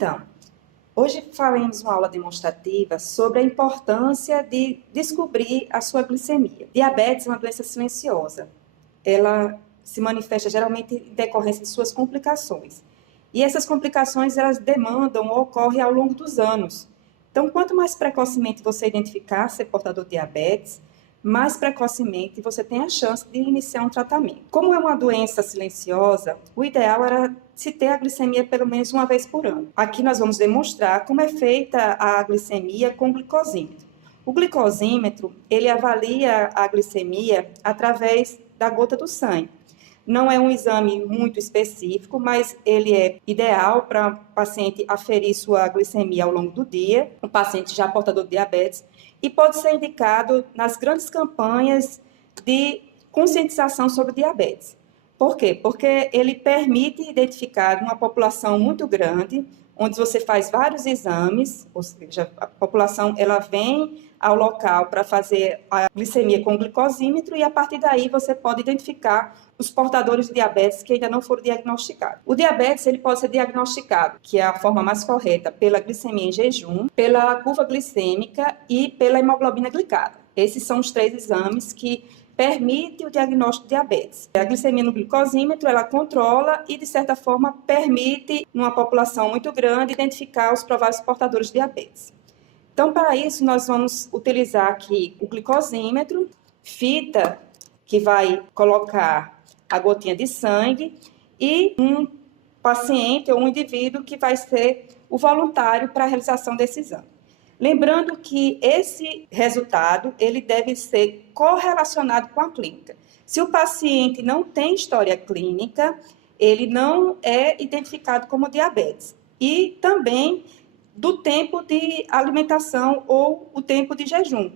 Então, hoje faremos uma aula demonstrativa sobre a importância de descobrir a sua glicemia. Diabetes é uma doença silenciosa. Ela se manifesta geralmente em decorrência de suas complicações. E essas complicações, elas demandam ou ocorrem ao longo dos anos. Então, quanto mais precocemente você identificar ser portador de diabetes, mais precocemente você tem a chance de iniciar um tratamento. Como é uma doença silenciosa, o ideal era se ter a glicemia pelo menos uma vez por ano. Aqui nós vamos demonstrar como é feita a glicemia com glicosímetro. O glicosímetro, ele avalia a glicemia através da gota do sangue. Não é um exame muito específico, mas ele é ideal para o paciente aferir sua glicemia ao longo do dia, um paciente já portador de diabetes, e pode ser indicado nas grandes campanhas de conscientização sobre diabetes. Por quê? Porque ele permite identificar uma população muito grande, onde você faz vários exames, ou seja, a população ela vem ao local para fazer a glicemia com glicosímetro e a partir daí você pode identificar os portadores de diabetes que ainda não foram diagnosticados. O diabetes ele pode ser diagnosticado, que é a forma mais correta, pela glicemia em jejum, pela curva glicêmica e pela hemoglobina glicada. Esses são os três exames que permite o diagnóstico de diabetes. A glicemia no glicosímetro, ela controla e, de certa forma, permite, numa população muito grande, identificar os prováveis portadores de diabetes. Então, para isso, nós vamos utilizar aqui o glicosímetro, fita que vai colocar a gotinha de sangue e um paciente ou um indivíduo que vai ser o voluntário para a realização desse exame. Lembrando que esse resultado ele deve ser correlacionado com a clínica. Se o paciente não tem história clínica, ele não é identificado como diabetes. E também do tempo de alimentação ou o tempo de jejum.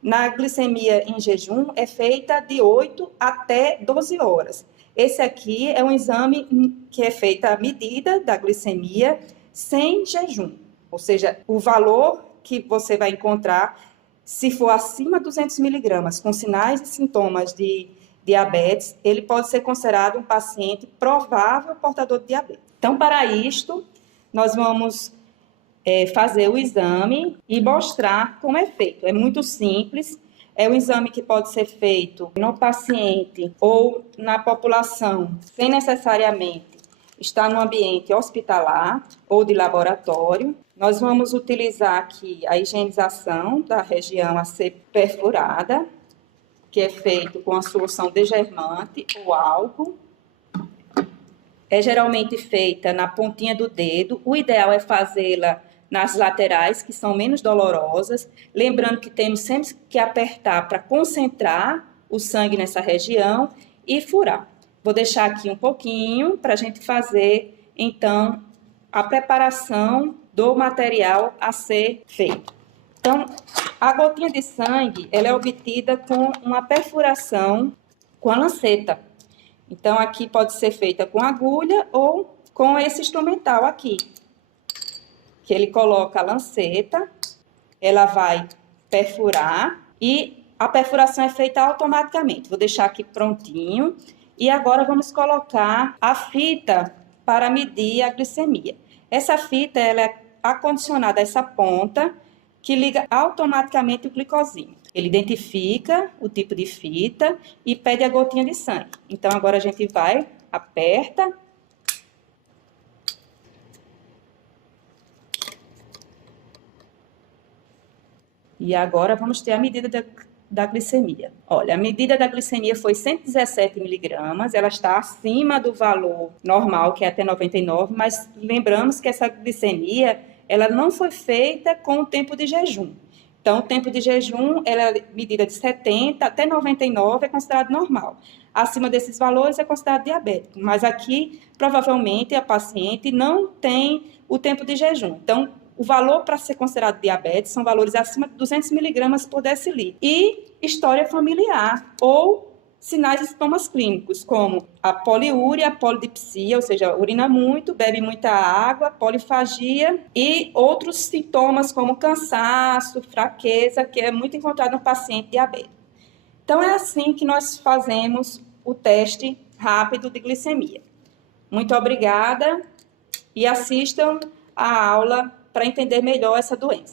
Na glicemia em jejum é feita de 8 até 12 horas. Esse aqui é um exame que é feita a medida da glicemia sem jejum, ou seja, o valor que você vai encontrar se for acima de 200 miligramas, com sinais e sintomas de diabetes, ele pode ser considerado um paciente provável portador de diabetes. Então, para isto, nós vamos fazer o exame e mostrar como é feito. É muito simples, é um exame que pode ser feito no paciente ou na população, sem necessariamente estar no ambiente hospitalar ou de laboratório. Nós vamos utilizar aqui a higienização da região a ser perfurada, que é feito com a solução desgermante ou álcool. É geralmente feita na pontinha do dedo. O ideal é fazê-la nas laterais, que são menos dolorosas. Lembrando que temos sempre que apertar para concentrar o sangue nessa região e furar. Vou deixar aqui um pouquinho para a gente fazer, então, a preparação do material a ser feito. Então, a gotinha de sangue, ela é obtida com uma perfuração com a lanceta. Então, aqui pode ser feita com agulha ou com esse instrumental aqui, que ele coloca a lanceta, ela vai perfurar e a perfuração é feita automaticamente. Vou deixar aqui prontinho. E agora vamos colocar a fita para medir a glicemia. Essa fita ela é acondicionada a essa ponta que liga automaticamente o glicosímetro. Ele identifica o tipo de fita e pede a gotinha de sangue. Então agora a gente vai, aperta. E agora vamos ter a medida da glicemia. Olha, a medida da glicemia foi 117 miligramas, ela está acima do valor normal, que é até 99, mas lembramos que essa glicemia, ela não foi feita com o tempo de jejum. Então, o tempo de jejum, ela é medida de 70 até 99, é considerado normal. Acima desses valores é considerado diabético, mas aqui, provavelmente, a paciente não tem o tempo de jejum. Então, o valor para ser considerado diabetes são valores acima de 200 miligramas por decilitro. E história familiar ou sinais e sintomas clínicos, como a poliúria, a polidipsia, ou seja, urina muito, bebe muita água, polifagia e outros sintomas como cansaço, fraqueza, que é muito encontrado no paciente diabético. Então, é assim que nós fazemos o teste rápido de glicemia. Muito obrigada e assistam a aula para entender melhor essa doença.